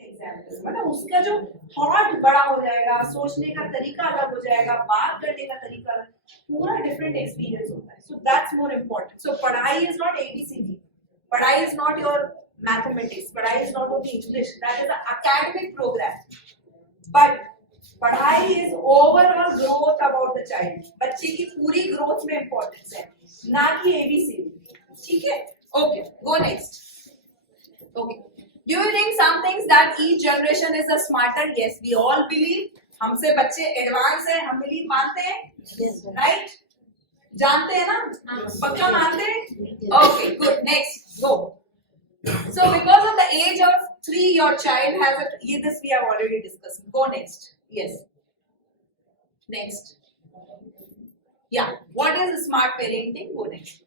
Example, मतलब उसका जो थॉट बड़ा हो जाएगा, सोचने का तरीका अलग हो जाएगा, बात करने का तरीका अलग, पूरा डिफरेंट एक्सपीरियंस होता है. So that's more important. So पढ़ाई इज नॉट एबीसीडी, पढ़ाई इज नॉट योर मैथमेटिक्स, पढ़ाई is not only English, that is a academic program. But पढ़ाई is overall growth about the child. बच्चे की पूरी ग्रोथ में इंपॉर्टेंस है, ना कि एबीसीडी. ठीक है, okay, go next. Okay, do you think some things that each generation is a smarter? Yes, we all believe. हमसे बच्चे एडवांस है, हम बिलीव मानते हैं, राइट? जानते हैं ना, पक्का मानते हैं. Okay, good, next, go. So because of the age of 3 your child has a, this we have already discussed. Go next. Yes, next. Yeah, what is smart parenting? Go next.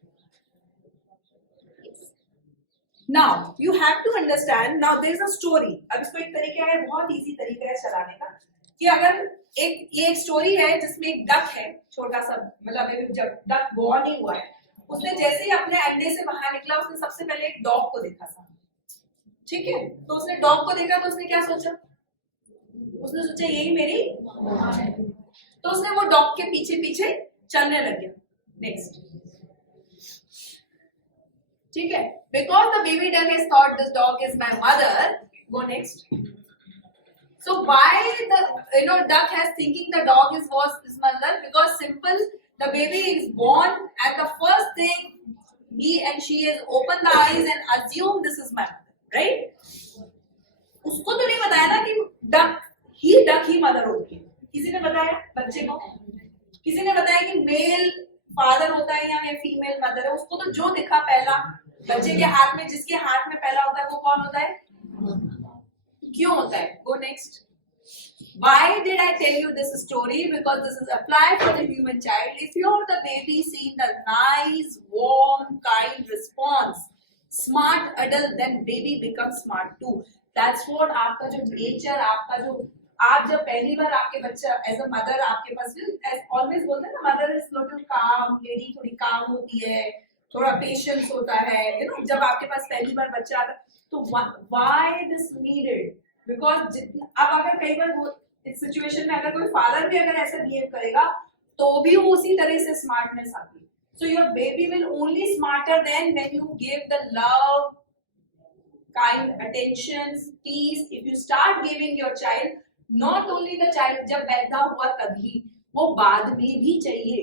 Now you have to understand, now there is a story. अब इसको एक तरीका है, बहुत easy तरीका है चलाने का, कि अगर ये एक स्टोरी है जिसमें एक डक है, छोटा सा, मतलब जब डक बॉर्न ही हुआ है, उसने जैसे ही अपने अंडे से बाहर निकला, उसने सबसे पहले एक डॉग को देखा था. ठीक है, तो उसने डॉग को देखा तो उसने क्या सोचा? उसने सोचा यही मेरी मां है, तो उसने वो डॉग के पीछे पीछे चलने लग गया. नेक्स्ट. ठीक है, because the baby duck has thought this dog is my mother. Go next. So why the duck has thinking the dog was his mother? Because simple, the baby is born and the first thing he and she is open the eyes and assume this is my mother, right? उसको तो नहीं बताया ना कि duck ही mother होती है. किसी ने बताया बच्चे को? किसी ने बताया कि मेल फादर होता है या फीमेल मदर है? उसको तो जो दिखा पहला बच्चे के हाथ में, जिसके हाथ में पहला होता है वो कौन होता है? क्यों होता है? Go next. Why did I tell you this story? Because this is applied for the human child. If you're the baby seeing the nice, warm, kind response, smart adult, then baby becomes smart too. That's what आपका जो nature, आपका जो आप जब पहली बार आपके बच्चा as a mother आपके पास, ऑलवेज बोलते हैं ना, मदर इज लिटिल काम, लेडी थोड़ी काम होती है, थोड़ा पेशेंस होता है, जब आपके पास पहली बार बच्चा आता, तो व्हाई दिस नीडेड? बिकॉज अब अगर कई बार वो इस सिचुएशन में अगर कोई फादर भी अगर ऐसा बिहेव करेगा तो भी वो उसी तरह से स्मार्टनेस आती है. So your baby will only smarter than when you give the love, kind, attention, peace. If you start giving your child, not only the child, जब पैदा हुआ तभी, वो बाद में भी चाहिए.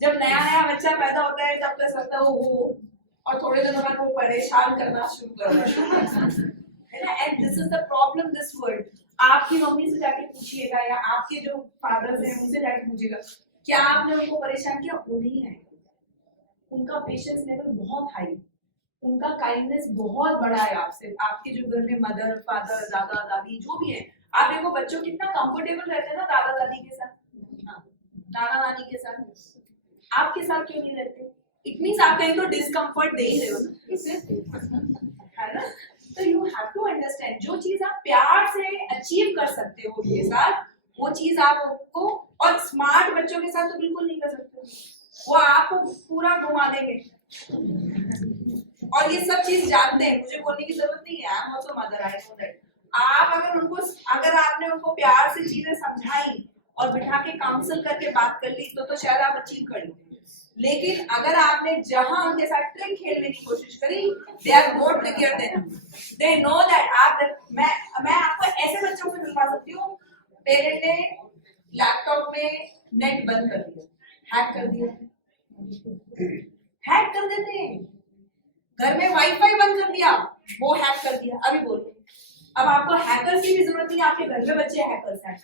जब नया नया बच्चा पैदा होता है तब तो लगता है वो, और थोड़े दिनों बाद वो परेशान करना शुरू करना है ना. And this is the problem this world. आपकी मम्मी से जाके पूछिएगा या आपके जो फादर्स हैं उनसे जाके पूछिएगा, क्या आपने उनको परेशान किया? वो नहीं है. उनका पेशेंस लेवल बहुत हाई, उनका काइंडनेस बहुत बड़ा है आपसे. आपके जो घर में मदर, फादर, दादा, दादी जो भी है, आप देखो बच्चों कितना कंफर्टेबल रहते हैं ना दादा दादी के साथ, नाना नानी के साथ. आपके साथ क्यों नहीं रहते? इट मींस आप कहीं तो डिस्कम्फर्ट दे ही रहे हो ना, है ना. तो यू हैव टू अंडरस्टैंड, जो चीज आप प्यार से अचीव कर सकते हो उनके साथ, वो चीज आप उनको, और स्मार्ट बच्चों के साथ तो बिल्कुल नहीं कर सकते. वो आपको पूरा घुमा देंगे, और ये सब चीज जानते हैं, मुझे बोलने की जरूरत नहीं है. I am also mother, I know that. आप अगर आपने उनको प्यार से चीजें समझाई और बिठा के काउंसिल करके बात कर ली तो शायद आप अचीव कर लो. लेकिन अगर आपने जहां उनके साथ ट्रिक खेलने की कोशिश करी, they are more trickier than, they know that. आप मैं आपको ऐसे बच्चों से मिलवा सकती हूँ, पेरेंट ने लैपटॉप में नेट बंद कर दिया, हैक कर दिया. हैक कर देते हैं. घर में वाईफाई बंद कर दिया, वो हैक कर दिया. अभी बोलो, अब आपको हैकर्स की भी जरूरत नहीं है, आपके घर में बच्चे हैकर्स हैं.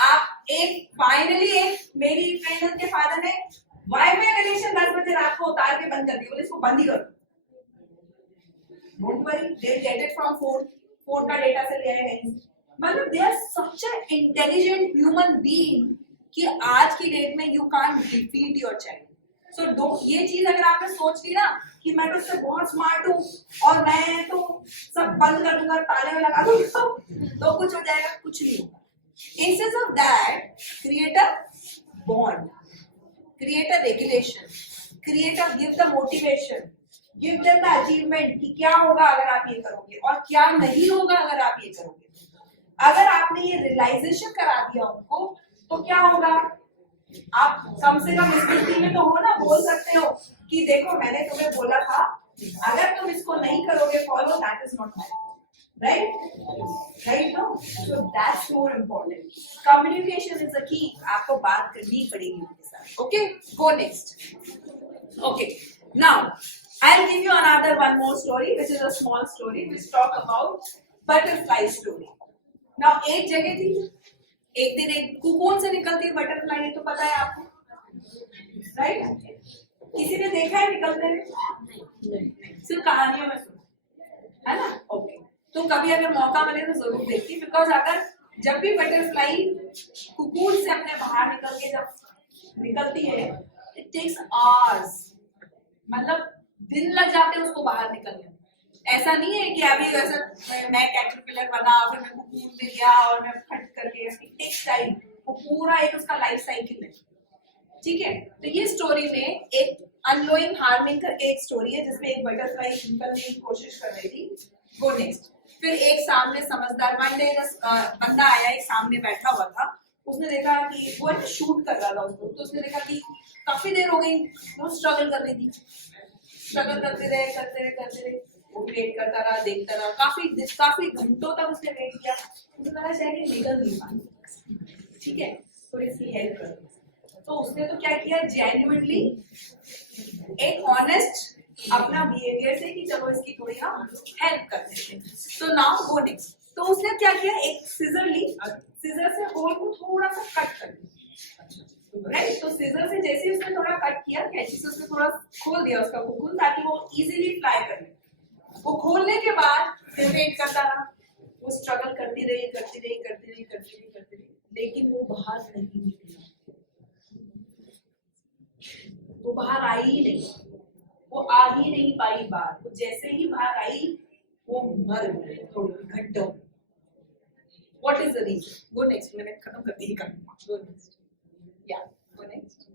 आप फाइनली मेरी फ्रेंड के फादर ने वाईफाई कनेक्शन 10 बजे रात को उतार के बंद कर दिया. बोले इसको बंद ही करो. Don't worry, they get it from phone का डेटा से ले आए कहीं. मतलब they are such a intelligent human being कि आज की डेट में you can't defeat your child. So ये चीज अगर आपने सोच ली ना कि मैं तो उससे बहुत स्मार्ट हूँ और मैं तो सब बंद कर दूंगा, ताले में लगा दूंगा तो कुछ हो जाएगा, कुछ नहीं होगा. Instead of that, create a bond, create a regulation, give the motivation. Give them the achievement कि क्या होगा अगर आप ये करोगे और क्या नहीं होगा अगर आप ये करोगे। अगर आपने ये रियलाइजेशन करा दिया उनको तो क्या होगा, आप कम से कम इस स्थिति में तो हो ना, बोल सकते हो कि देखो मैंने तुम्हें बोला था, अगर तुम इसको नहीं करोगे follow, that is not right no, so that's more important. Communication is the key. आपको बात करनी पड़ेगी उनके साथ. Okay, go next. Okay, now I'll give you another one more story, which is a small story which talk about butterfly story. Now एक जगह थी, एक दिन एक कुकून से निकलती है बटरफ्लाई, ये तो पता है आपको, राइट? किसी ने देखा है निकलते हुए? सिर्फ कहानियों में सुना है ना? ओके, तो कभी अगर मौका मिले तो जरूर देखिए, बिकॉज अगर जब भी बटरफ्लाई कुकून से अपने बाहर निकल के जब निकलती है, इट टेक्स आवर्स, मतलब दिन लग जाते हैं उसको बाहर निकलने में। ऐसा नहीं है कि अभी ऐसा मैं कैटरपिलर बना फिर मैं कुकून में गया और मैं फट करके, इट टेक्स टाइम, वो पूरा एक उसका लाइफ साइकिल है, ठीक है? तो ये स्टोरी में एक अनलोइंग हार्मिंग करके एक स्टोरी है जिसमें एक बटरफ्लाई निकलने की कोशिश कर रही थी। Go next. फिर एक सामने समझदार बंदा आया, एक सामने बैठा हुआ था, उसने देखा कि वो शूट कर रहा था उसको, तो उसने देखा कि काफी देर हो गई वो स्ट्रगल कर रही थी, स्ट्रगल करते रहे, वो वेट करता रहा, देखता रहा, काफी घंटों तक उसने वेट किया, मुझे लगा शायद ये निकल नहीं पाएगी, ठीक है, थोड़ी इसकी हेल्प कर। तो उसने तो क्या किया, जेन्युइनली एक ऑनेस्ट अपना बिहेवियर से कि चलो इसकी थोड़ी हम हेल्प करते हैं। तो नाउ गो नेक्स्ट। तो उसने क्या किया, एक सीजर ली, सीजर से होल को थोड़ा सा कट कर दिया, राइट? तो सीजर से जैसे ही उसने थोड़ा कट किया, कैंची से उसने थोड़ा खोल दिया उसका कुकून ताकि वो इजीली फ्लाई कर ले। वो खोलने के बाद फिर वेट करता रहा, वो स्ट्रगल करती रही, लेकिन वो बाहर नहीं निकली, वो बाहर आई ही नहीं, वो आ ही नहीं पाई बाहर। वो जैसे ही बाहर आई वो मर गई थोड़ी घंटों। What is the reason? Go next. मैंने खत्म कर दी काम। Go next. या गो नेक्स्ट।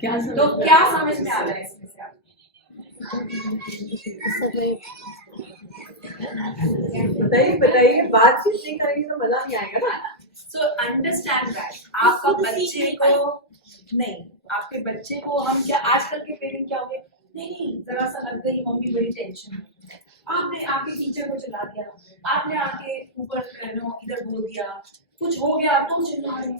क्या समझ में आ रहा है इसमें से? बताइए, बातचीत नहीं करेंगे तो मजा नहीं आएगा ना। So understand that आपका बच्चे को नहीं, आपके बच्चे को हम क्या, आजकल के पेरेंट क्या हो गए, नहीं जरा सा लग गई मम्मी बड़ी टेंशन, आपने आपके टीचर को चिल्ला दिया, आपने आके ऊपर इधर बोल दिया, कुछ हो गया तुम चिल्ला रहे,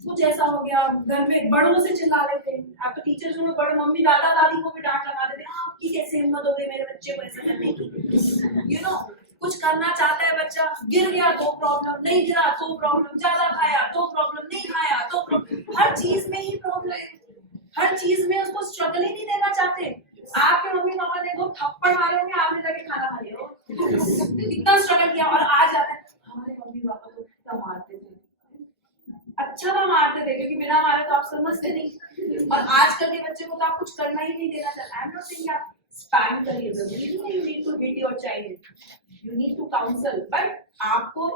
कुछ ऐसा हो गया, घर में बड़ों से चिल्ला लेते हैं, आप तो टीचर्स में बड़े मम्मी दादा दादी को भी डांट लगा देते हैं, आपकी कैसे हिम्मत हो गई मेरे बच्चे को ऐसा करने की, कुछ करना चाहता है बच्चा, गिर गया तो प्रॉब्लम, नहीं गिरा तो प्रॉब्लम, ज्यादा खाया तो प्रॉब्लम, नहीं खाया तो प्रॉब्लम, हर चीज में ही प्रॉब्लम, हर चीज में उसको स्ट्रगल ही नहीं देना चाहते। आपके मम्मी पापा ने दो थप्पड़ मारे होंगे, आपने जाके खाना खा लिया, इतना स्ट्रगल किया और आज जाता है हमारे मम्मी पापा तो इतना मारते थे, अच्छा ना मारते थे क्योंकि बिना मारे तो आप समझते नहीं, और आजकल के बच्चे को तो आप कुछ करना ही नहीं देना चाहते। आई एम नॉट सेइंग आप स्पैम करिए, you need to hit your child, you need to counsel, but आपको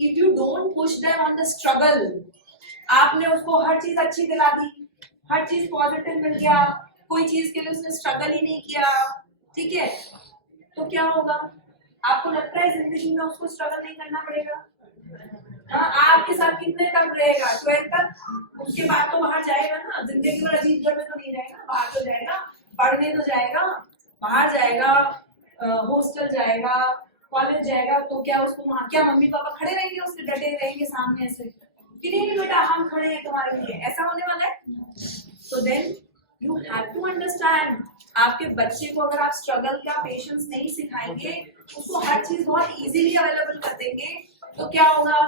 if you don't push them on the struggle, आपने उसको हर चीज अच्छी दिला दी, हर चीज पॉजिटिव मिल गया, कोई चीज के लिए उसने स्ट्रगल ही नहीं किया, ठीक है, तो क्या होगा? आपको लगता है जिंदगी में उसको स्ट्रगल नहीं करना पड़ेगा? आपके साथ कितने तक रहेगा? 12 तक, उसके बाद तो बाहर जाएगा ना, जिंदगी में अजीब घर में तो नहीं रहेगा, बाहर तो जाएगा, पढ़ने तो जाएगा, बाहर जाएगा, हॉस्टल जाएगा, कॉलेज जाएगा, तो क्या उसको वहां क्या मम्मी पापा खड़े रहेंगे उसके, डटे रहेंगे सामने ऐसे कि नहीं बेटा हम खड़े हैं तुम्हारे लिए, ऐसा होने वाला है? So then you have to understand, आपके बच्चे को अगर आप स्ट्रगल का पेशेंस नहीं सिखाएंगे, उसको हर चीज बहुत इजीली अवेलेबल कर देंगे, तो क्या होगा?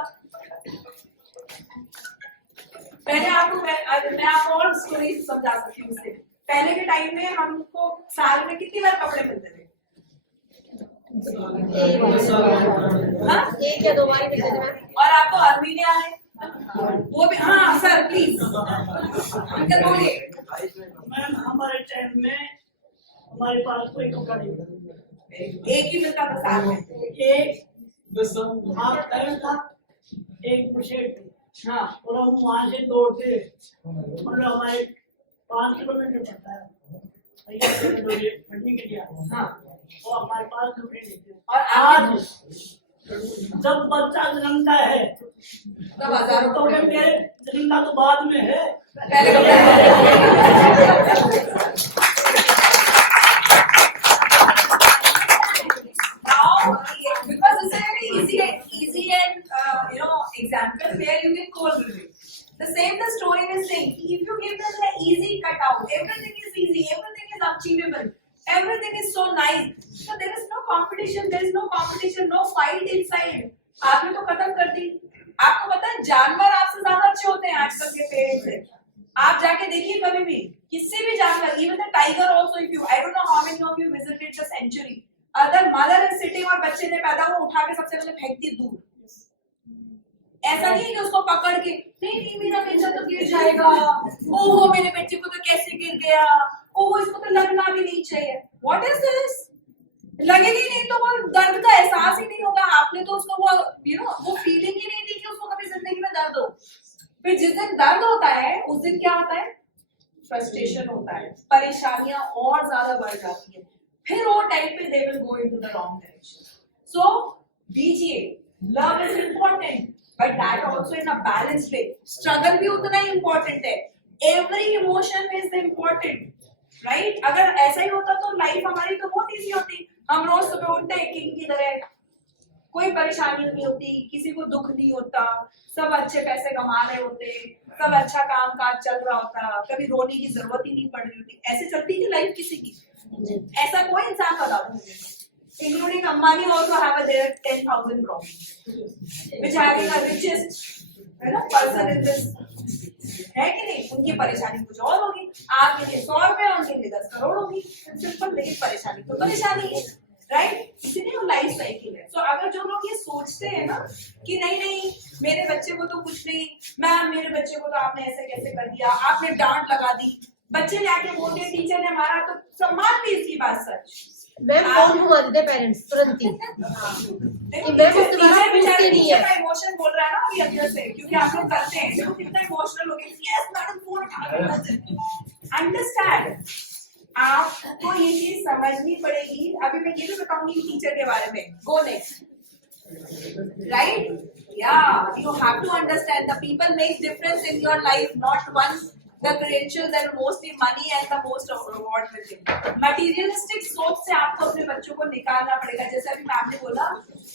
पहले आपको मैं आपको और स्टोरी समझा सकती हूँ। पहले के टाइम में हमको साल में कितनी बार कपड़े मिलते थे? 1 या 2 बार मिलते थे। और आपको हर महीने आ रहे वो भी? हाँ सर प्लीज अंकल बोलिए। मैम हमारे टाइम में हमारे पास कोई कपड़ा नहीं था, एक ही मिलता था साल में, एक हाफ पैंट था, एक बुशर्ट थी, हाँ और हम वहाँ से दौड़ते, मतलब हमारे 5 किलोमीटर पड़ता है भैया पढ़ने के लिए, हाँ वो हमारे पास कपड़े लेते हैं। और आज जब बच्चा जन्मता है तो हजारों तो कपड़े मेरे जन्मता तो बाद में है, पहले कपड़े now because it's a very easy and example where you can co-relate. The same the story is saying if you give them the easy cutout, everything is easy, everything is achievable, everything is so nice. So there is no competition, no fight inside. आपने तो खत्म कर दी. आपको पता है जानवर आपसे ज्यादा अच्छे होते हैं आजकल के पेरेंट्स से. आप जाके देखिए कभी भी किसी भी जानवर, even the tiger also, if you I don't know how many of you visited the sanctuary. अगर मदर इज सिटिंग और बच्चे ने पैदा हुआ उठा के सबसे पहले फेंक दी दूर. ऐसा नहीं है कि उसको पकड़ के नहीं मेरा बेटा तो गिर जाएगा, ओहो मेरे बच्चे को तो कैसे गिर गया, ओहो इसको तो लगना भी नहीं चाहिए. What is this? लगेगी नहीं तो वो दर्द का एहसास ही नहीं होगा. आपने तो उसको वो वो फीलिंग ही नहीं दी कि उसको कभी जिंदगी में दर्द हो. फिर जिस दिन दर्द होता है उस दिन क्या होता है? फ्रस्ट्रेशन होता है, परेशानियां और ज्यादा बढ़ जाती है. फिर वो टाइम पे they will go into the wrong direction. So दीजिए, love is important but that also in a balanced way. Struggle भी उतना ही इम्पोर्टेंट है. Every emotion is important, right? अगर ऐसा ही होता तो लाइफ हमारी तो बहुत इजी होती. हम रोज सुबह उठते हैं किंग की तरह, कोई परेशानी नहीं होती, किसी को दुख नहीं होता, सब अच्छे पैसे कमा रहे होते, सब अच्छा काम काज चल रहा होता, कभी रोने की जरूरत ही नहीं पड़ रही होती. ऐसे चलती थी लाइफ किसी की? ऐसा कोई इंसान बताओ मुझे. Including Ambani also have a their 10,000 problems which having a richest person in this, है कि नहीं? उनकी परेशानी कुछ और होगी, आपके लिए 100 रुपए, उनके लिए 10 करोड़ होगी. सिंपल, लेकिन परेशानी तो परेशानी है, राइट? इसीलिए वो लाइफ साइकिल है. सो अगर जो लोग ये सोचते हैं ना कि नहीं मेरे बच्चे को तो कुछ नहीं, मैम मेरे बच्चे को तो आपने ऐसे कैसे कर दिया, आपने डांट लगा दी, बच्चे ने आके बोल दिया टीचर ने मारा, तो सम्मान भी इसकी बात सच. मैम फोन घुमा देते पेरेंट्स तुरंत ही. इमोशन बोल रहा है ना अभी अंदर से, क्योंकि आप लोग करते हैं. देखो कितना इमोशनल हो गए. यस मैडम फोन उठा. अंडरस्टैंड, आपको ये चीज समझनी पड़ेगी. अभी मैं ये भी बताऊंगी टीचर के बारे में. Go next. Right? Yeah, you have to understand the people make difference in your life, not one the credentials and mostly money and the most reward with it. Materialistic सोच से आपको अपने बच्चों को निकालना पड़ेगा. जैसे अभी मैम ने बोला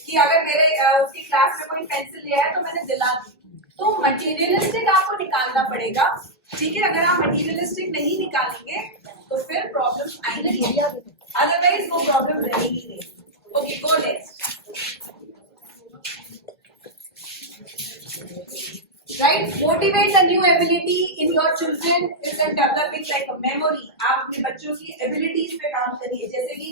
कि अगर मेरे उसकी क्लास में कोई पेंसिल लिया है तो मैंने दिला दी, तो मटीरियलिस्टिक आपको निकालना पड़ेगा. ठीक है? अगर आप मटीरियलिस्टिक नहीं निकालेंगे तो फिर प्रॉब्लम आएंगी, अदरवाइज वो प्रॉब्लम रहेगी नहीं. Okay, go next. Right? Motivate the new ability in your children is in developing like a memory. आप अपने बच्चों की abilities पे काम करिए. जैसे कि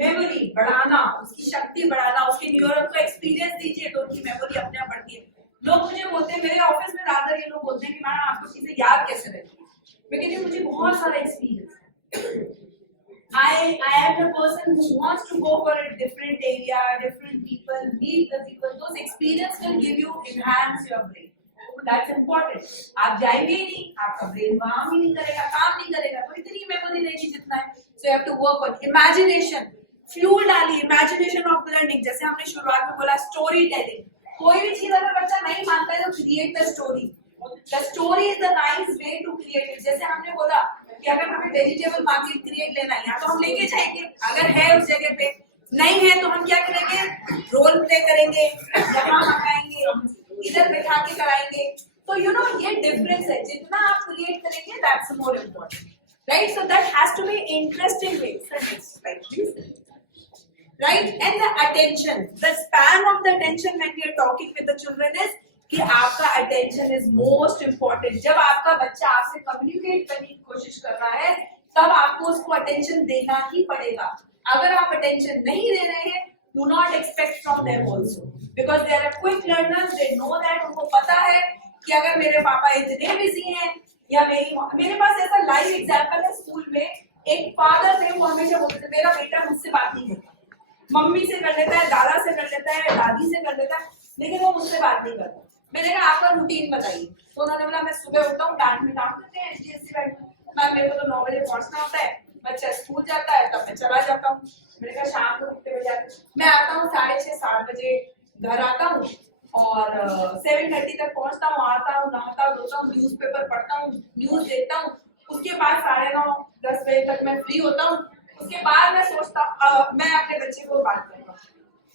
memory बढ़ाना, उसकी शक्ति बढ़ाना, उसके न्यूरॉन को experience दीजिए तो उनकी memory अपने आप बढ़ती है. लोग मुझे बोलते हैं, मेरे ऑफिस में ज्यादा ये लोग बोलते हैं कि मैडम आपको चीजें याद कैसे रहती है. मैं कहती हूँ मुझे बहुत सारा एक्सपीरियंस है. I am the person who wants to go for a different area, different people, meet the people. Those experience will give you enhance your brain. That's important. आप जाएंगे ही नहीं, आपका ब्रेन काम ही नहीं करेगा, तो इतनी मेमोरी रहेगी जितना है. So you have to work on imagination. Fuel डालिए imagination of learning. जैसे हमने शुरुआत में बोला स्टोरी टेलिंग. कोई भी चीज अगर बच्चा नहीं मानता है तो create the story. The story is the nice way to create it. जैसे हमने बोला कि अगर हमें वेजिटेबल मार्केट क्रिएट लेना है, या तो हम लेके जाएंगे, अगर है उस जगह पे, नहीं है तो हम क्या करेंगे, रोल प्ले करेंगे, यहाँ मंगाएंगे, इधर बैठा के कराएंगे. तो ये डिफरेंस है. जितना आप क्रिएट करेंगे that's more important, right? So that has to be interesting way. Right? And the attention, the span of the attention when we are talking with the children is कि आपका attention is most important. जब आपका बच्चा आपसे communicate करने की कोशिश कर रहा है तब आपको उसको attention देना ही पड़ेगा. अगर आप attention नहीं दे रहे हैं, do not expect from them also because they are quick learners. They know that, उनको पता है कि अगर मेरे पापा इतने बिजी हैं या मेरे पास ऐसा लाइव एग्जाम्पल है. स्कूल में एक फादर थे, वो हमेशा बोलते थे मेरा बेटा मुझसे बात नहीं करता, मम्मी से कर लेता है, दादा से कर लेता है, दादी से कर लेता है, लेकिन वो मुझसे बात नहीं करता. मैंने कहा आपका रूटीन बताइए, तो उन्होंने बोला मैं सुबह उठता हूँ, बैंक में काम करते हैं HDFC बैंक में, मैम मेरे को तो 9 बजे पहुंचना होता है, बच्चा स्कूल जाता है तब मैं चला जाता हूँ। मैंने कहा शाम को कितने बजे आते? मैं आता हूँ 6:30-7 बजे घर आता हूँ और 7:30 तक पहुंचता हूँ, आता हूँ, नहाता धोता हूँ, न्यूज़पेपर पढ़ता हूँ, न्यूज देखता हूँ, उसके बाद 9:30-10 बजे तक मैं फ्री होता हूँ। उसके बाद मैं सोचता मैं अपने बच्चे को बात करूंगा।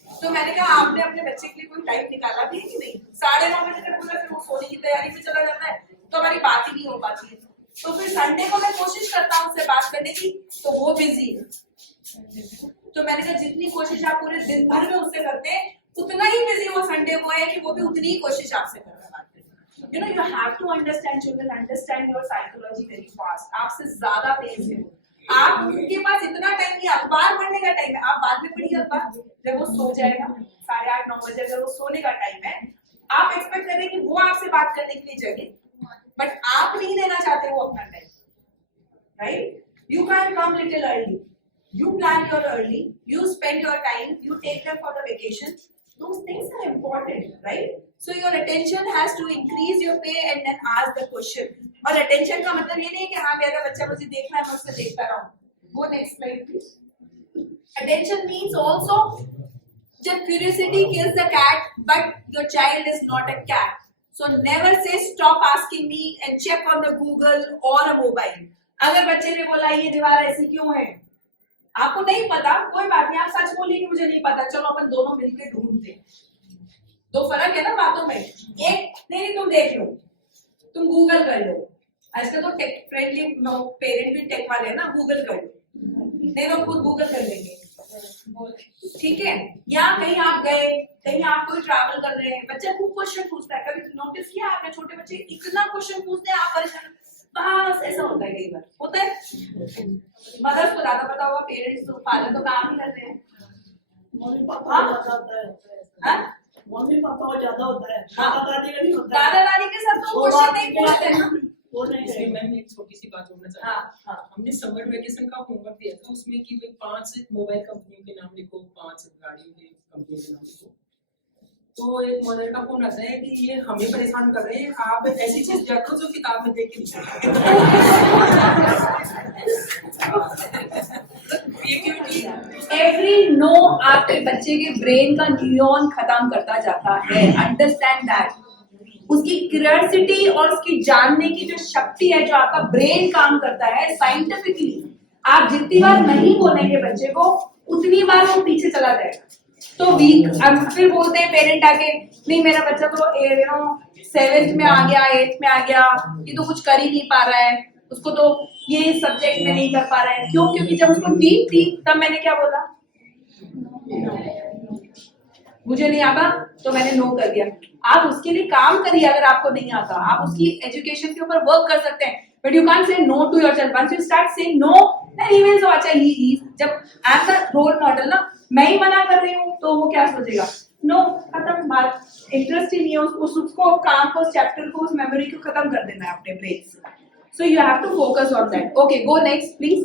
तो मैंने कहा आपने अपने बच्चे के लिए कोई टाइम निकाला भी है कि नहीं? 9:30 बजे तक पूरा फिर वो सोने की तैयारी में चला जाता है, तो हमारी बात ही नहीं हो पाती है। तो फिर संडे को मैं कोशिश करता हूँ उससे बात करने की, तो वो बिजी है। तो मैंने कहा जितनी कोशिश आप पूरे दिन भर में उससे करते हैं, उतना ही बिजी वो संडे को है कि वो भी उतनी ही कोशिश आपसे कर रहा है। You know you have to understand children, understand your psychology very fast. आपसे ज्यादा तेज है, आप उनके पास इतना टाइम नहीं, अखबार पढ़ने का टाइम है, आप बाद में पढ़िए अखबार जब वो सो जाएगा 8:30-9 बजे, अगर वो सोने का टाइम है, आप एक्सपेक्ट करें कि वो आपसे बात करने के लिए जगे, बट आप नहीं देना चाहते वो अपना time, right? You can come little early, you plan your early, you spend your time, you take them for the vacation. Those things are important, right? So your attention has to increase your pay and then ask the question. और attention का मतलब ये नहीं है कि हाँ मेरा बच्चा मुझे देखना है मैं उससे देखता रहूँ। Go next slide please. Attention means also जब curiosity kills the cat, but your child is not a cat. So never say stop asking me and check on the Google or a mobile. अगर बच्चे ने बोला ये दीवार ऐसी क्यों है, आपको नहीं पता, कोई बात नहीं, आप सच बोलिए कि मुझे नहीं पता, चलो अपन दोनों मिलकर ढूंढते। दो फर्क है ना बातों में। एक नहीं तुम देख लो, तुम गूगल कर लो, आजकल तो टेक फ्रेंडली पेरेंट भी टेक वाले हैं ना, गूगल कर लो, नहीं तो खुद गूगल कर लेंगे, ठीक है? या कहीं आप गए, कहीं आप कोई ट्रैवल कर रहे हैं, बच्चा खूब क्वेश्चन पूछता है, कभी नोटिस किया आपने छोटे बच्चे इतना क्वेश्चन पूछते हैं, आप परेशान, बस ऐसा होता है, कई बार होता है। मदर्स को ज्यादा पता होगा, पेरेंट्स तो फादर तो काम ही करते हैं। मम्मी पापा को ज्यादा होता है, हाँ? मम्मी पापा को ज्यादा होता है, हाँ। दादा दादी का नहीं होता है। दादा दादी के साथ तो क्वेश्चन नहीं पूछते ना। वो नहीं इसमें है। मैम एक छोटी सी बात जोड़ना चाहता हूँ। हाँ। हमने समर वेकेशन का होमवर्क दिया था, उसमें कि 5 मोबाइल कंपनियों के नाम लिखो, 5 गाड़ियों के कंपनियों के नाम लिखो। तो एक मदर का फोन आता है कि ये हमें परेशान कर रहे हैं, आप ऐसी चीज देखो जो किताब में देख के एवरी नो आपके बच्चे के ब्रेन का न्यूरॉन खत्म करता जाता है, अंडरस्टैंड दैट। उसकी क्यूरियोसिटी और उसकी जानने की जो शक्ति है, जो आपका ब्रेन काम करता है साइंटिफिकली, आप जितनी बार नहीं बोलेंगे बच्चे को, उतनी बार वो पीछे चला जाएगा। तो वीक, अब फिर बोलते हैं पेरेंट आके, नहीं मेरा बच्चा तो 7th में आ गया, 8th में आ गया, ये तो कुछ कर ही नहीं पा रहा है, उसको तो ये सब्जेक्ट में नहीं कर पा रहा है। क्यों? क्योंकि जब उसको नीड थी तब मैंने क्या बोला, मुझे नहीं आता तो मैंने नो कर दिया। आप उसके लिए काम करिए, अगर आपको नहीं आता आप उसकी एजुकेशन के ऊपर वर्क कर सकते हैं, but you can't say no to your child. Once you start saying no, then he will so अच्छा ही जब एज अ रोल मॉडल ना मैं ही मना कर रही हूँ तो वो क्या सोचेगा, नो खत्म बात, इंटरेस्ट ही नहीं है उसको काम को, उस चैप्टर को, उस मेमोरी को खत्म कर देना है अपने ब्रेन से। So you have to focus on that. Okay, go next please.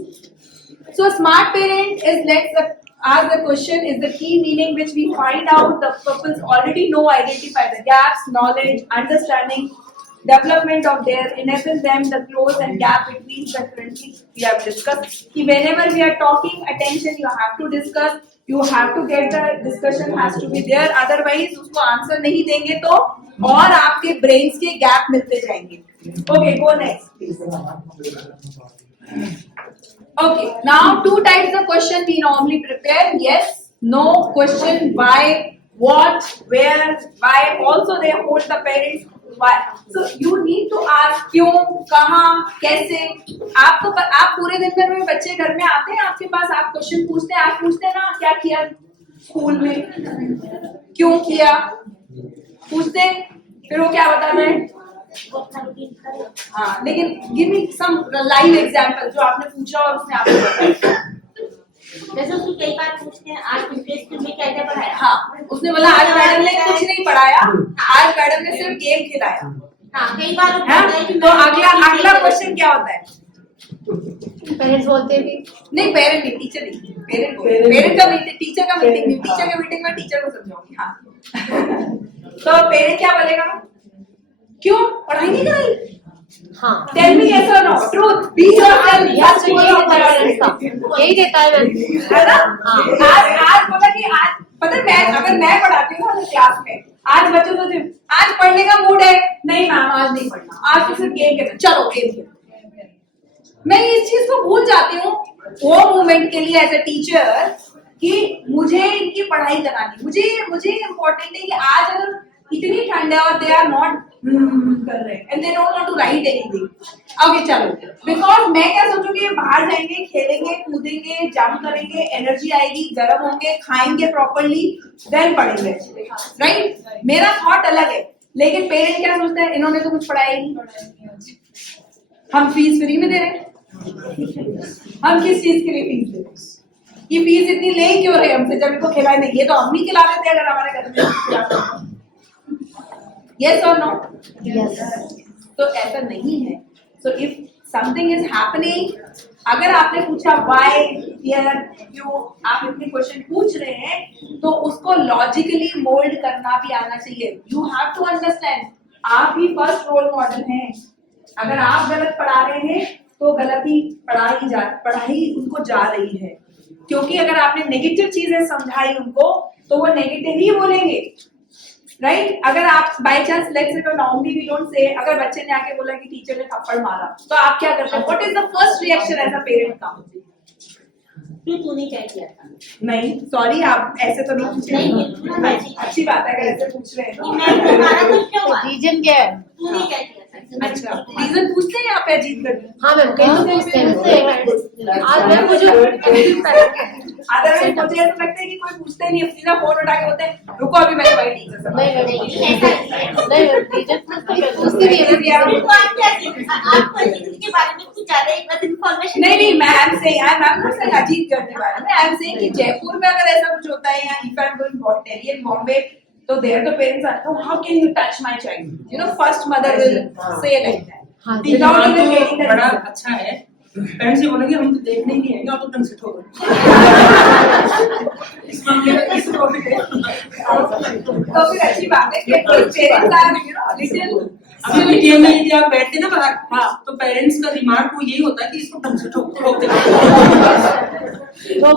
So smart parent is, let's ask the question, is the key meaning which we find out the couples already know, identify the gaps, knowledge, understanding, development of their, enable them the close and gap between the currently we have discussed. कि whenever we are talking, attention you have to discuss, you have to get the discussion has to be there, otherwise उसको answer नहीं देंगे तो और आपके brains के gap मिलते जाएंगे। Okay, go next please. Okay, now 2 types of question we normally prepare, yes, no question, why, what, where, why, also they hold the parents, why. So you need to ask क्यों, कहाँ, कैसे। आपको आप पूरे दिन भर में बच्चे घर में आते हैं आपके पास, आप क्वेश्चन पूछते हैं, आप पूछते हैं ना क्या किया स्कूल में, क्यों किया, पूछते हैं, फिर वो क्या बताते हैं, हाँ, लेकिन गिव मी सम लाइव एग्जांपल जो आपने पूछा और उसने आपको बताया। जैसे उसको कई बार पूछते हैं आज दूसरे स्कूल में क्या क्या पढ़ाया, हाँ, उसने बोला आज मैडम ने कुछ नहीं पढ़ाया, आज मैडम ने सिर्फ गेम खिलाया। हाँ, कई बार वो हाँ? बोलता है कि तो अगला क्वेश्चन क्या होता है, पेरेंट्स बोलते भी नहीं पेरेंट नहीं, टीचर नहीं, पेरेंट का मीटिंग, टीचर का मीटिंग नहीं, टीचर का मीटिंग में टीचर को समझाऊंगी। हाँ तो पेरेंट क्या बोलेगा, क्यों पढ़ाई नहीं कराई? हाँ टेल मी यस और no, truth, be yourself, yes यही देता है पेरेंट्स का, यही देता है मैम। है ना? आज बोला कि आज पता है मैं अगर मैं पढ़ाती हूँ ना क्लास में, आज बच्चों को आज पढ़ने का मूड है, नहीं मैम आज नहीं पढ़ना, आज तो सिर्फ गेम खेलना, चलो गेम खेलते। मैं इस चीज को भूल जाती हूँ वो मोमेंट के लिए एज अ टीचर कि मुझे इनकी पढ़ाई करानी, मुझे इम्पोर्टेंट है कि आज अगर इतनी ठंड है और दे आर नॉट कर रहे and they don't want to write anything, okay चलो, बिकॉज मैं क्या सोचूंगी बाहर जाएंगे, खेलेंगे, कूदेंगे, जंप करेंगे, एनर्जी आएगी, गर्म होंगे, खाएंगे प्रॉपर्ली, देन पढ़ेंगे, राइट? मेरा थॉट अलग है, लेकिन पेरेंट क्या सोचते हैं, इन्होंने तो कुछ पढ़ाया ही नहीं, हम फीस फ्री में दे रहे हैं, हम किस चीज के लिए फीस दे रहे हैं? ये फीस इतनी ले क्यों रहे हमसे जब इनको खिलाए नहीं? ये तो हम ही खिला रहे थे अगर हमारे घर में। यस और नो? तो ऐसा नहीं है। So if something is happening, अगर आपने पूछा व्हाई, हियर, क्यों, आप इतने क्वेश्चन पूछ रहे हैं तो उसको लॉजिकली मोल्ड करना भी आना चाहिए। यू हैव टू अंडरस्टैंड, आप ही फर्स्ट रोल मॉडल हैं। अगर आप गलत पढ़ा रहे हैं तो गलत ही पढ़ाई उनको जा रही है, क्योंकि अगर आपने नेगेटिव चीजें समझाई उनको तो वो नेगेटिव ही बोलेंगे, राइट? अगर आप by chance let's say normally we don't say, अगर बच्चे ने आके बोला कि टीचर ने थप्पड़ मारा तो आप क्या करते हैं? What is the first reaction as a parent का? तूने क्या किया था? नहीं सॉरी, आप ऐसे तो नहीं पूछ रहे नहीं, हैं। अच्छी बात है अगर ऐसे पूछ रहे हैं कि मैं तुम्हारा कुछ क्यों हुआ? रीजन क्या है? तूने क्या किया था? अच्छा, रीजन पूछते हैं आप अजीत करके? हाँ मैम कहीं तो पूछते हैं। आज मैम मुझे अदरवाइज मुझे ऐसा लगता है कि कोई पूछते नहीं, सीधा फोन उठा के बोलते हैं रुको अभी मैं तुम्हारी टीचर से नहीं मैम नहीं मैम रीजन पूछती भी है। तो आप क्या किया? आपको अजीत के बारे में कुछ ज्यादा इन्फॉर्मेशन नहीं मैम से अजीत गर्ग के बारे में आई एम सेइंग कि जयपुर में अगर ऐसा कुछ होता है या if I am going Delhi and Bombay तो देयर द पेरेंट्स आर तो how can you touch my child, you know first mother will say like that. हाँ Without even getting the बड़ा reason. अच्छा है, पेरेंट्स से बोलेंगे हम तो देखने ही नहीं आएंगे, आप तो ढंग से ठोको। इस मामले में किसी को भी तो फिर अच्छी बात है कि parents are you know little अभी मीडियम में यदि आप बैठते ना बाहर, हाँ। तो पेरेंट्स का रिमार्क वो यही होता है कि इसको ढंग से ठोक दे।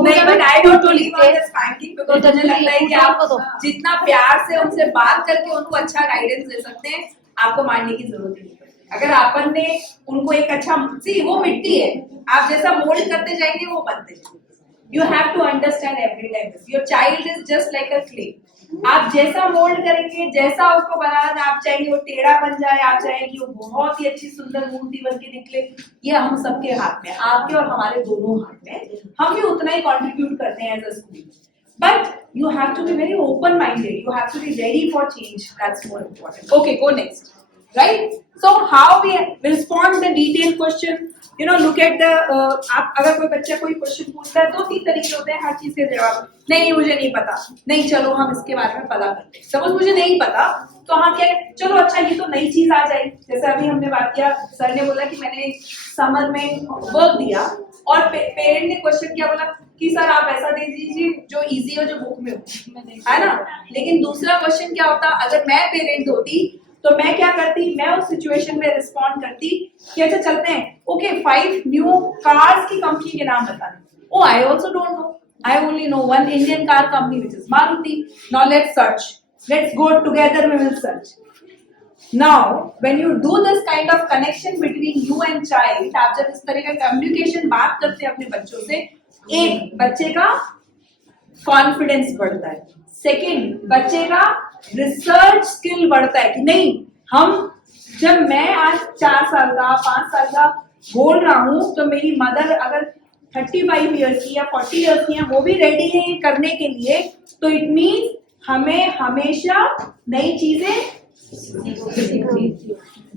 नहीं but I don't believe on this spanking because मुझे लगता है कि आप जितना प्यार से उनसे बात करके उनको अच्छा गाइडेंस दे सकते हैं, आपको मारने की जरूरत नहीं है। अगर अपन ने उनको एक अच्छा सी वो मिट्टी है, आप जैसा मोल्ड करते जाएंगे वो बनते जाएंगे। You have to understand every time this, your child is just like a clay. आप जैसा मोल्ड करेंगे, जैसा उसको बनाना, आप चाहेंगे वो टेढ़ा बन जाए, आप चाहेंगे वो बहुत ही अच्छी सुंदर मूर्ति बन के निकले, ये हम सबके हाथ में, आपके और हमारे दोनों हाथ में। हम भी उतना ही कंट्रीब्यूट करते हैं as a school, but you have to be very open minded, you have to be ready for change, that's more important. Okay, go next, right? So how we respond the detailed question, you know, look at the आप अगर कोई बच्चा कोई question पूछता है तो 3 तरीके होते हैं हर चीज के जवाब। नहीं मुझे नहीं पता, नहीं चलो हम इसके बारे में पता करते हैं। सपोज मुझे नहीं पता तो हम क्या, चलो अच्छा ये तो नई चीज आ जाएगी। जैसे अभी हमने बात किया, सर ने बोला कि मैंने समर में वर्क दिया और पेरेंट ने क्वेश्चन क्या बोला कि सर आप ऐसा दे दीजिए जो इजी हो, जो बुक में हो, है ना। लेकिन दूसरा क्वेश्चन क्या होता, अगर मैं पेरेंट होती तो मैं क्या करती, मैं उस सिचुएशन में रिस्पॉन्ड करती कि अच्छा चलते हैं, ओके 5 न्यू कार्स की कंपनी के नाम बता दें। Oh I also don't know, I only know one Indian car company which is Maruti. Now let's search, let's go together, we will search. Now, when you do this kind of connection between you and child, आप जब इस तरह का communication बात करते हैं अपने बच्चों से, एक बच्चे का कॉन्फिडेंस बढ़ता है, सेकंड बच्चे का रिसर्च स्किल बढ़ता है कि नहीं, हम जब मैं आज 4 साल का 5 साल का बोल रहा हूं तो मेरी मदर अगर 35 इयर्स की या 40 इयर्स की है, वो भी रेडी है करने के लिए, तो इट मीन्स हमें हमेशा नई चीजें।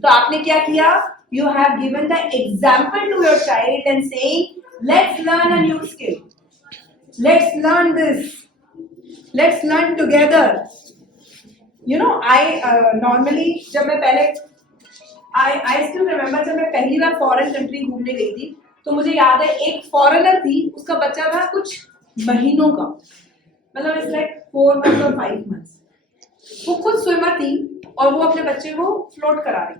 तो आपने क्या किया, you have given the example to your child and saying let's learn a new skill, let's learn this, let's learn together. You know I normally जब मैं पहले आई स्टिल रिमेम्बर, जब मैं पहली बार फॉरेन कंट्री घूमने गई थी तो मुझे याद है एक फॉरेनर थी, उसका बच्चा था कुछ महीनों का, मतलब इट्स लाइक 4 months और 5 months। वो खुद स्विमर थी और वो अपने बच्चे को फ्लोट करा रही।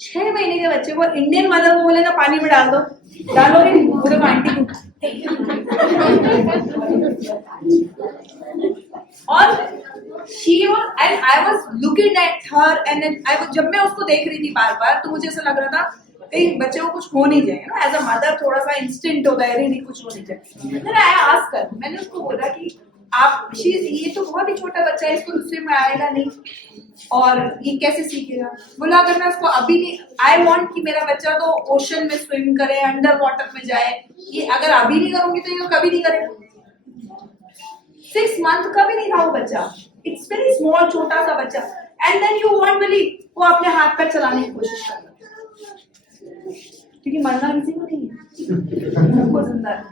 6 महीने के बच्चे को इंडियन मदर को बोले ना पानी में डाल दो, डालो नहीं, पूरे आंटी को। और she was and I was looking at her and then I was, जब मैं उसको देख रही थी बार बार तो मुझे ऐसा लग रहा था कहीं बच्चे को कुछ हो नहीं जाए ना, एज अ मदर थोड़ा सा इंस्टिंक्ट होता है, नहीं कुछ हो नहीं जाए। फिर I asked her, मैंने उसको बोला कि आप ये तो बहुत ही छोटा बच्चा है, इसको स्विम में आएगा नहीं और ये कैसे सीखेगा। बोला अगर मैं उसको अभी नहीं, आई वांट कि मेरा बच्चा तो ओशन में स्विम करे, अंडर वाटर में जाए, ये अगर अभी नहीं करूंगी तो ये कभी नहीं करेगा। 6 मंथ का भी नहीं था वो बच्चा, इट्स वेरी स्मॉल, छोटा सा बच्चा, and then you won't believe वो अपने हाथ पैर चलाने की कोशिश कर रहा है, क्योंकि मरना किसी को नहीं है, सबको जिंदा है।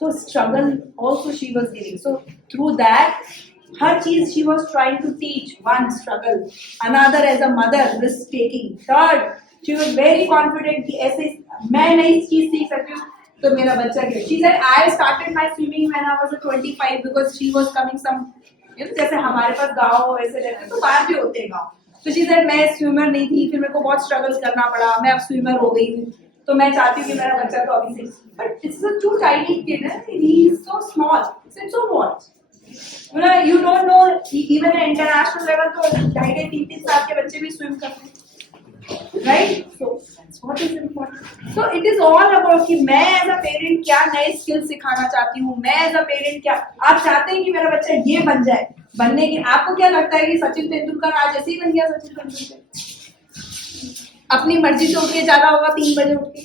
So struggle also she was giving. So through that, her cheese she was trying to teach. One, struggle. Another, as a mother, risk taking. Third, she was very confident कि ऐसे मैं नई चीज सीख सकती हूँ तो मेरा बच्चा क्या। She said I started my swimming when I was 25 because she was coming some, जैसे हमारे पास गाँव वैसे रहते तो बाहर भी होते हैं गाँव। तो she said मैं स्विमर नहीं थी, फिर मेरे को बहुत स्ट्रगल करना पड़ा, मैं अब स्विमर हो गई हूँ, तो मैं चाहती हूँ कि मेरा बच्चा तो अभी से, but it's a too tiny kid है, he is so small, so what, you don't know, even international level तो 2.5-3 साल के बच्चे भी स्विम करते हैं, right. So what is important, so it is all about कि मैं एज अ पेरेंट क्या नए स्किल सिखाना चाहती हूँ, मैं एज अ पेरेंट क्या, आप चाहते हैं कि मेरा बच्चा ये बन जाए, बनने की आपको क्या लगता है कि सचिन तेंदुलकर आज ऐसे ही बन गया सचिन तेंदुलकर, अपनी मर्जी से उठ के जाना होगा 3 बजे उठ के,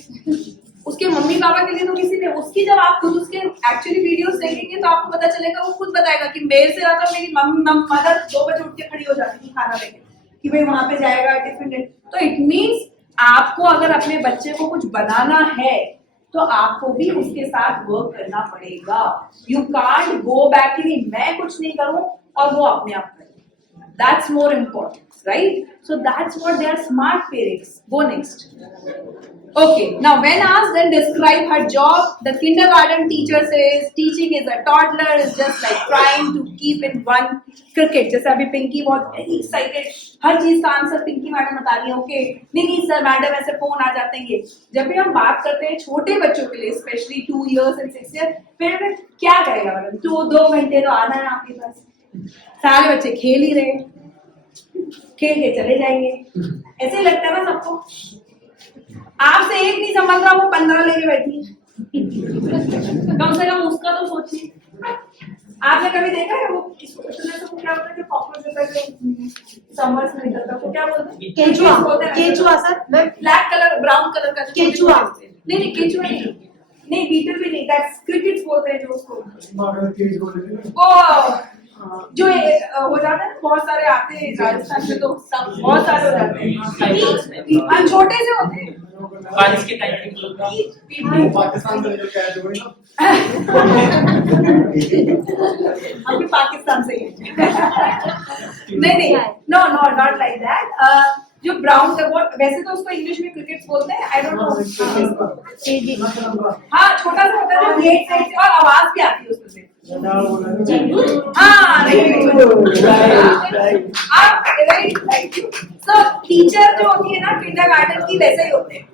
उसके मम्मी पापा के लिए तो किसी ने, उसकी जब आप खुद उसके एक्चुअली वीडियोस देखेंगे तो आपको पता चलेगा, वो खुद बताएगा कि मेरे से ज्यादा मेरी मदर 2 बजे उठ के खड़ी हो जाती थी खाना लेके कि भाई वहां पे जाएगा टिफिन। तो इट मीन्स आपको अगर अपने बच्चे को कुछ बनाना है तो आपको भी उसके साथ वर्क करना पड़ेगा। यू कांट गो बैक कि मैं कुछ नहीं करूं और वो अपने आप करे, that's more important, right? So that's what they are smart parents. Go next. Okay, now when asked then describe her job, the kindergarten teacher says teaching is a toddler is just like trying to keep in one cricket. जैसे अभी पिंकी बहुत very excited, हर चीज का answer Pinky madam बता रही है, okay नहीं sir madam ऐसे फोन आ जाते हैं। जब भी हम बात करते हैं छोटे बच्चों के लिए, स्पेशली 2 years and 6 years, फिर क्या करेगा मैडम, 2 घंटे तो आना है आपके पास, सारे बच्चे खेल ही रहे, खेल के चले जाएंगे, ऐसे लगता है ना सबको। आपसे एक नहीं समझ रहा, वो 15 लेके बैठी है, कम से कम उसका तो सोचिए। आपने कभी देखा है वो क्या बोलते हैं, कॉकरोच होता है समर्स में निकलता है, वो क्या बोलते हैं, केचुआ बोलते हैं, केचुआ sir, black colour brown colour का केचुआ, नहीं केचुआ नहीं बीटल भी नहीं, दैट्स क्रिकेट बोलते हैं जो उसको, वो जो हो जाता है, बहुत सारे आते हैं राजस्थान में तो सब बहुत सारे हो जाते हैं, छोटे से होते हैं बारिश के टाइम पाकिस्तान से लेकर क्या जोड़ी हम भी पाकिस्तान से ही नहीं नो नॉट लाइक दैट, जो ब्राउन वैसे तो उसको इंग्लिश में क्रिकेट बोलते हैं, आई डोंट नो, हाँ छोटा सा होता है, गेट साइड से और आवाज भी आती है उसमें, तो टीचर जो होती है ना किंडरगार्टन की, वैसे ही होते हैं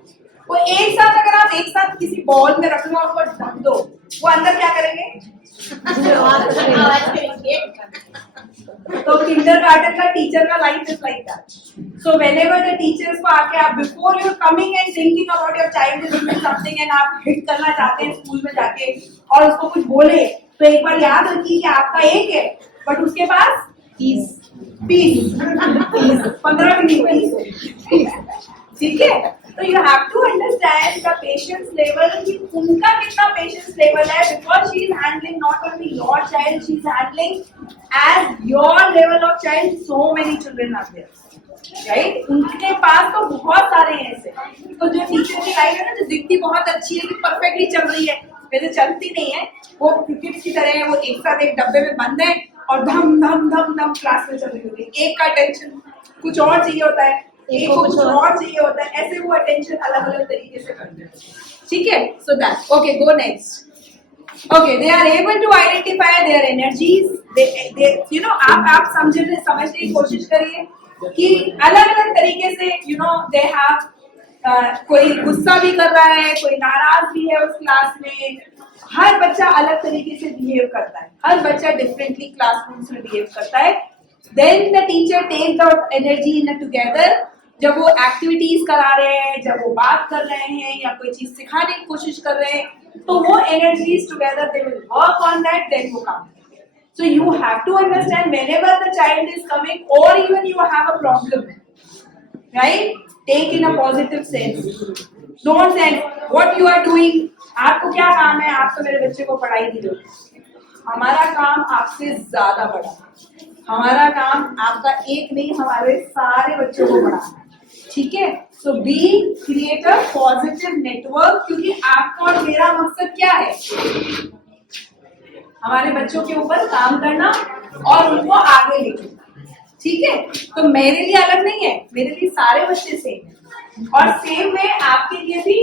वो। एक साथ अगर आप एक साथ किसी बॉल में रख लो और उसको ढक दो, वो अंदर क्या करेंगे, तो किंडरगार्टन का टीचर का life is like that. So whenever the teachers को आके आप before you coming and thinking about your child is doing something and आप हिट करना चाहते हैं स्कूल में जाके और उसको कुछ बोले, तो एक बार याद रखिए कि आपका एक है बट उसके पास 20 15 मिनट, ठीक है। तो you have to understand the patience level कि उनका कितना पेशेंस लेवल है, because she is handling not only your child, she is handling as your level of child so many children are there, right. उनके पास तो बहुत सारे हैं ऐसे। तो जो टीचर की लाइफ है ना, जो दिखती बहुत अच्छी है कि परफेक्टली चल रही है, वैसे चलती नहीं है, वो क्रिकेट की तरह है, वो एक साथ एक डब्बे में बंद है और धम धम धम धम क्लास में चल रही होती है। एक का अटेंशन कुछ और चाहिए होता है, एक को कुछ और चाहिए होता है, ऐसे वो अटेंशन अलग अलग तरीके से करते हैं, ठीक है। So that okay, go next. Okay, they are able to identify their energies, you know आप समझने की कोशिश करिए कि अलग अलग तरीके से यू नो दे हैव कोई गुस्सा भी कर रहा है, कोई नाराज भी है उस क्लास में। हर बच्चा अलग तरीके से बिहेव करता है, हर बच्चा डिफरेंटली क्लासरूम्स में बिहेव करता है। Then the teacher take the energy in together. जब वो एक्टिविटीज करा रहे हैं, जब वो बात कर रहे हैं या कोई चीज सिखाने की कोशिश कर रहे हैं, तो वो energies together they will work on that, then वो काम। So you have to understand whenever the child is coming or even you have a problem, right? Take in a positive sense. Don't say what you are doing. आपको क्या काम है? आप तो मेरे बच्चे को पढ़ाई दी दो। हमारा काम आपसे ज्यादा बड़ा है। हमारा काम आपका एक नहीं, हमारे सारे बच्चों को पढ़ाना है, ठीक है? So be create a positive network, क्योंकि आपका और मेरा मकसद क्या है? हमारे बच्चों के ऊपर काम करना और उनको आगे लेके, ठीक है? तो मेरे लिए अलग नहीं है, मेरे लिए सारे बच्चे सेम है, और सेम वे आपके लिए भी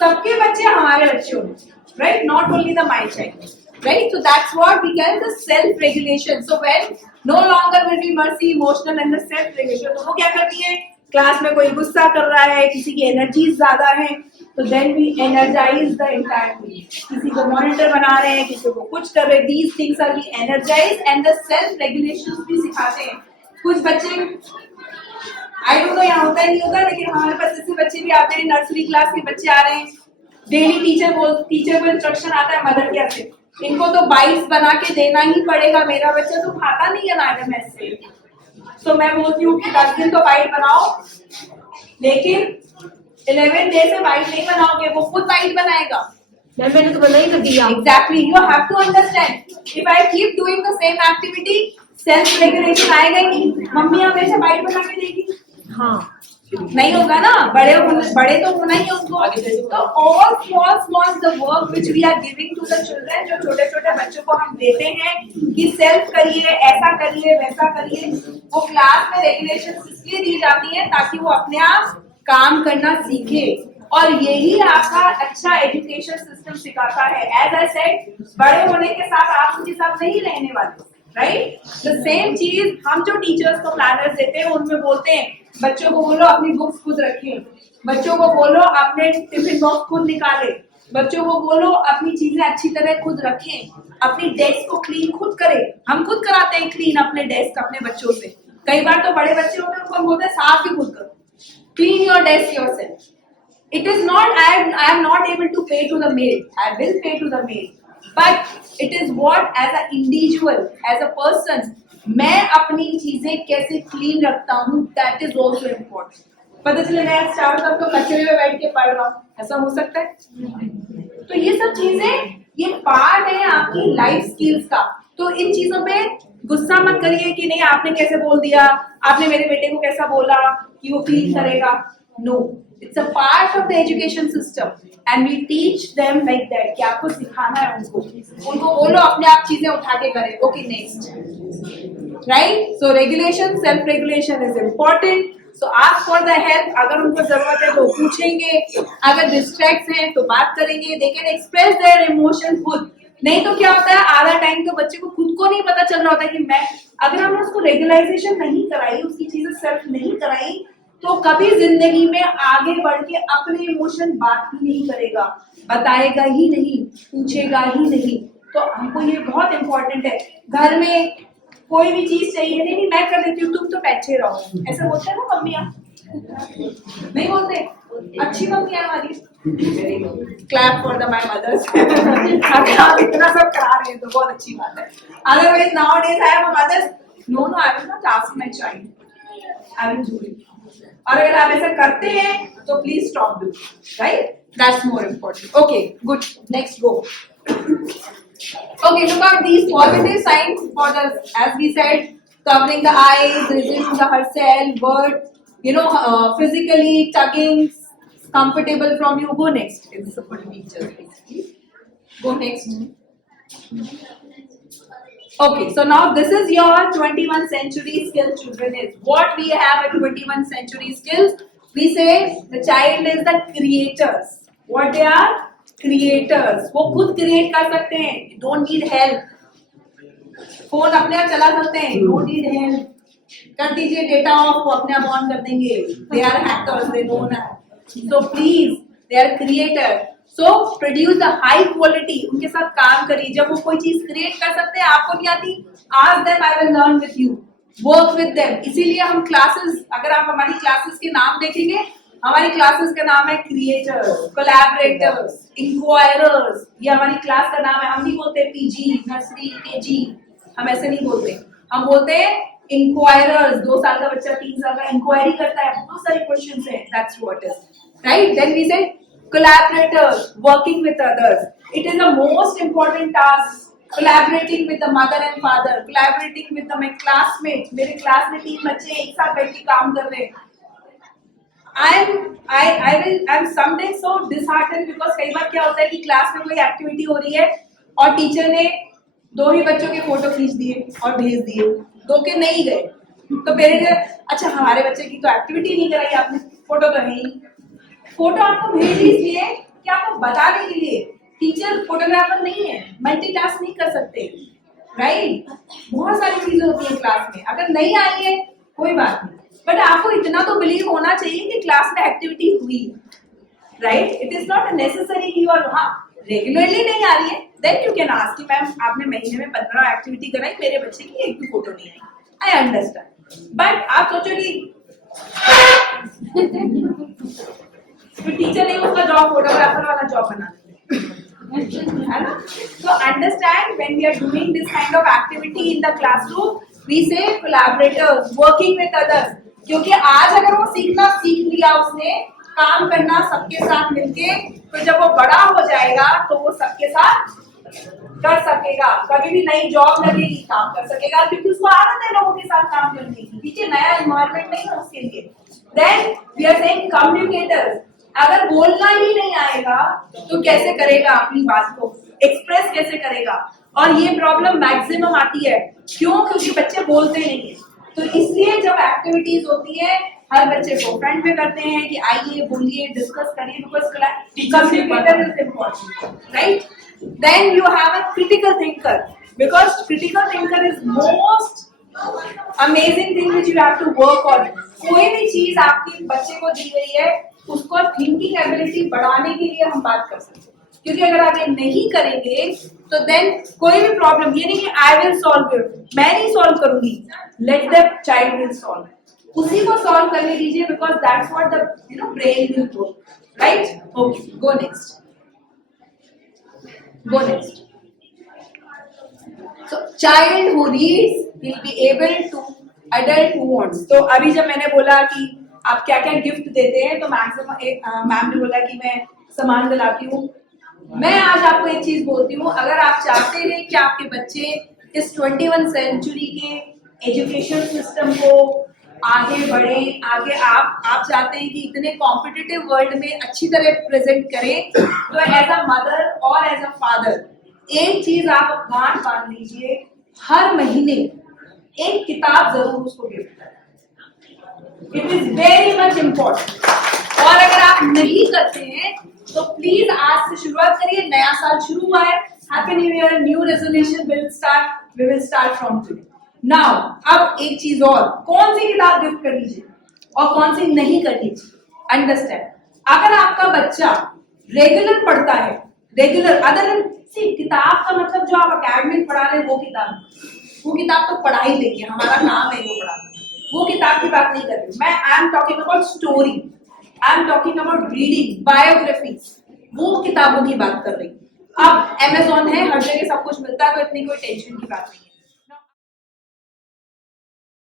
सबके बच्चे हमारे बच्चे होंगे, right? Not only the my child, right? So that's what we can the self regulation. So when no longer will be mercy, emotional and the self regulation. तो वो क्या करती है? क्लास में कोई गुस्सा कर रहा है, किसी की एनर्जी ज्यादा है, तो then we energize the entire team. किसी को मॉनिटर बना रहे हैं, किसी को कुछ कर रहे हैं, these things are we energize and the self regulation भी सिखाते हैं। कुछ बच्चे आई डोंट नो यहाँ होता है नहीं होता, लेकिन हमारे पास ऐसे बच्चे भी आते हैं, नर्सरी क्लास के बच्चे आ रहे हैं, डेली टीचर को इंस्ट्रक्शन आता है मदर केयर से, इनको तो बाइट्स बना के देना ही पड़ेगा, मेरा बच्चा तो खाता नहीं है मैडम ऐसे। तो मैं बोलती हूँ कि 10 दिन तो बाइट बनाओ, लेकिन 11 डे से बाइट नहीं बनाओगे, वो खुद बाइट बनाएगा। मैंने तो बनाई तो दिया। Exactly, you have to understand. If I keep doing the same activity, self regulation आएगा ही नहीं। मम्मी हमेशा बाइट बना के देगी, हाँ नहीं होगा ना। बड़े तो होना ही है उनको। तो all small the work which we are giving to the children, जो छोटे छोटे बच्चों को हम देते हैं कि सेल्फ करिए, ऐसा करिए, वैसा करिए, वो क्लास में रेगुलेशन इसलिए दी जाती है ताकि वो अपने आप काम करना सीखे, और यही आपका अच्छा एजुकेशन सिस्टम सिखाता है। एज आई सेड, बड़े होने के साथ आप उनके साथ नहीं रहने वाले, राइट? द सेम चीज हम जो टीचर्स को प्लानर्स देते हैं उनमें बोलते हैं, बच्चों को बोलो अपनी बुक्स खुद रखें, बच्चों को बोलो अपने टिफिन बॉक्स खुद निकाले, बच्चों को बोलो अपनी चीजें अच्छी तरह खुद रखें, अपनी डेस्क को क्लीन खुद करें। हम खुद कराते हैं क्लीन अपने डेस्क अपने बच्चों से। कई बार तो बड़े बच्चे होते हैं, उनको बोलते हैं साफ भी खुद करो, clean your desk yourself. It is not, I am not able to pay to the maid. I will pay to the maid. But it is what as an individual, as a person, मैं अपनी चीजें कैसे clean रखता हूँ, that is also important. पता चले मैं चारों तरफ तो कचरे में बैठ के पढ़ रहा हूँ, ऐसा हो सकता है? तो ये सब चीजें, ये पार्ट है आपकी लाइफ स्किल्स का। तो इन चीजों पे गुस्सा मत करिए कि नहीं आपने कैसे बोल दिया, आपने मेरे बेटे को कैसा बोला कि वो क्लीन करेगा। No, it's a part of the education system and we teach them like that कि आपको सिखाना है उनको बोलो अपने आप चीजें उठा के करें। Okay, next, right? So regulation, self regulation is important. So ask for the help, अगर उनको जरूरत है तो पूछेंगे, अगर डिस्ट्रैक्ट हैं तो बात करेंगे, they can express their emotion खुद। नहीं तो क्या होता है, आधा टाइम तो बच्चे को खुद को नहीं पता चल रहा होता कि मैं, अगर हमने उसको रेगुलाइजेशन नहीं कराई, उसकी चीजें सेल्फ नहीं कराई, तो कभी जिंदगी में आगे बढ़ के अपने इमोशन बात ही नहीं करेगा, बताएगा ही नहीं, पूछेगा ही नहीं। तो हमको ये बहुत इंपॉर्टेंट है। घर में कोई भी चीज चाहिए, नहीं मैं कर देती हूँ, तुम तो बैठे रहो, ऐसा बोलते हैं ना मम्मियाँ, नहीं बोलते? अच्छी मम्मी है हमारी, clap for the my mothers. अगर आप इतना सब करा रहे हैं तो बहुत अच्छी बात है। Otherwise nowadays I have a mothers, no I will not ask my child, I will do it. और अगर आप ऐसा करते हैं तो please stop do, right? That's more important. Okay, good, next go. Okay, look at these positive signs for the, as we said, covering the eyes, raising the herself, word, physically tugging, comfortable from you. Go next. It's a full picture, basically. Go next. Okay, so now this is your 21st century skills, children. Is what we have at 21st century skills. We say the child is the creators. What they are? Creators. वो खुद create कर सकते हैं, don't need help, phone अपने आप चला सकते हैं, नो नीड है, कर दीजिए डेटा ऑफ, वो अपने आप ऑन कर देंगे. They are hackers, they know that. So please, they are creator. So produce the high quality. उनके साथ काम करिए. जब वो कोई चीज क्रिएट कर सकते हैं, आपको नहीं आती, ask them, I will learn with you, work with them. इसीलिए हम क्लासेस, अगर आप हमारी क्लासेस के नाम देखेंगे, हमारी क्लासेस का नाम है क्रिएटर्स, कोलैबोरेटर्स, इंक्वायरर्स. ये हमारी क्लास का नाम है. हम नहीं बोलते पीजी, नर्सरी, केजी, हम ऐसे नहीं बोलते. हम बोलते हैं इंक्वायरर्स. 2 साल का बच्चा 3 साल का इंक्वायरी करता है, बहुत सारे क्वेश्चंस हैं. That's what is right. Then we say collaborators, working with others. It is the most important task. Collaborating with the mother and father, collaborating with my classmates. मेरे क्लास में 3 बच्चे एक साथ बैठ के काम कर रहे हैं. I'm sometimes so disheartened because कई बार क्या होता है कि क्लास में कोई एक्टिविटी हो रही है और टीचर ने 2 ही बच्चों के फोटो खींच दिए और भेज दिए, 2 के नहीं गए. तो पेरेंट्स, अच्छा हमारे बच्चे की तो एक्टिविटी नहीं कराई आपने, फोटो तो है ही. फोटो आपको भेज इसलिए कि आपको बताने के लिए. टीचर फोटोग्राफर नहीं है, मल्टीटास्क नहीं कर सकते, राइट. बहुत सारी चीजें होती है क्लास में. अगर नहीं आ रही है कोई बात नहीं, बट आपको इतना तो बिलीव होना चाहिए कि क्लास में एक्टिविटी हुई, right. It is not necessary you are, हाँ रेगुलरली नहीं आ रही है, देन यू कैन आस्क कि मैम आपने महीने में 15 एक्टिविटी कराई, मेरे बच्चे की एक भी फोटो नहीं आई. I understand. बट आप सोचो कि तो टीचर ने उसका जॉब फोटोग्राफर वाला जॉब बना दिया, है ना. तो understand, when we are doing this kind of activity in the classroom, we say collaborators, working with others. क्योंकि आज अगर वो सीखना सीख लिया, उसने काम करना सबके साथ मिलके, तो जब वो बड़ा हो जाएगा तो वो सबके साथ कर सकेगा. कभी भी नई जॉब लगेगी, काम कर सकेगा, क्योंकि उसको आदत है लोगों के साथ काम करने की. पीछे नया एनवायरनमेंट नहीं है उसके लिए. Then we are saying communicators. अगर बोलना ही नहीं आएगा तो कैसे करेगा अपनी बात को एक्सप्रेस, कैसे करेगा. और ये प्रॉब्लम मैक्सिमम आती है. क्यों? क्योंकि बच्चे बोलते नहीं है. तो इसलिए जब एक्टिविटीज होती है, हर बच्चे को फ्रंट में करते हैं कि आइए बोलिए, डिस्कस करिए, because communicator is important, right. Then you have a critical thinker, because critical thinker is most amazing thing which you have to work on. कोई भी चीज आपके बच्चे को दी गई है, उसको थिंकिंग एबिलिटी बढ़ाने के लिए हम बात कर सकते हैं. क्योंकि अगर आप ये नहीं करेंगे तो देन कोई भी प्रॉब्लम, ये नहीं कि आई विल सॉल्व इट, मैं नहीं सॉल्व करूंगी, let the child will solve. उसी को सॉल्व करने दीजिए, because that's what the brain will do, right. Okay, go next. So child who reads will be able to, adult who wants. तो अभी जब मैंने बोला कि आप क्या क्या गिफ्ट देते हैं, तो मैक्सिमम मैम ने बोला कि मैं सामान दिलाती हूँ. मैं आज आपको एक चीज बोलती हूँ, अगर आप चाहते हैं कि आपके बच्चे इस 21 सेंचुरी के एजुकेशन सिस्टम को आगे बढ़े, आगे आप चाहते हैं कि इतने कॉम्पिटिटिव वर्ल्ड में अच्छी तरह प्रेजेंट करें, तो एज अ मदर और एज अ फादर एक चीज आप गांठ बांध लीजिए, हर महीने एक किताब जरूर उसको गिफ्ट करें. It is very much important. और अगर आप नहीं करते हैं तो प्लीज आज से शुरुआत करिए. नया साल शुरू हुआ है, happy new year, new resolution we will start from today. Now अब एक चीज और, कौन सी किताब गिफ्ट कर लीजिए और कौन सी नहीं करनी चाहिए. अंडरस्टैंड. अगर आपका बच्चा रेगुलर पढ़ता है, रेगुलर अदर किताब का मतलब जो आप अकेडमिक पढ़ा रहे हैं वो किताब तो पढ़ा ही लेंगे, हमारा काम है वो पढ़ाना, वो किताब की बात नहीं कर रही मैं. I am talking about story, I am talking about reading, biography, वो किताबों की बात कर रही हूँ. अब अमेज़न है, हर जगह सब कुछ मिलता है, तो इतनी कोई टेंशन की बात नहीं.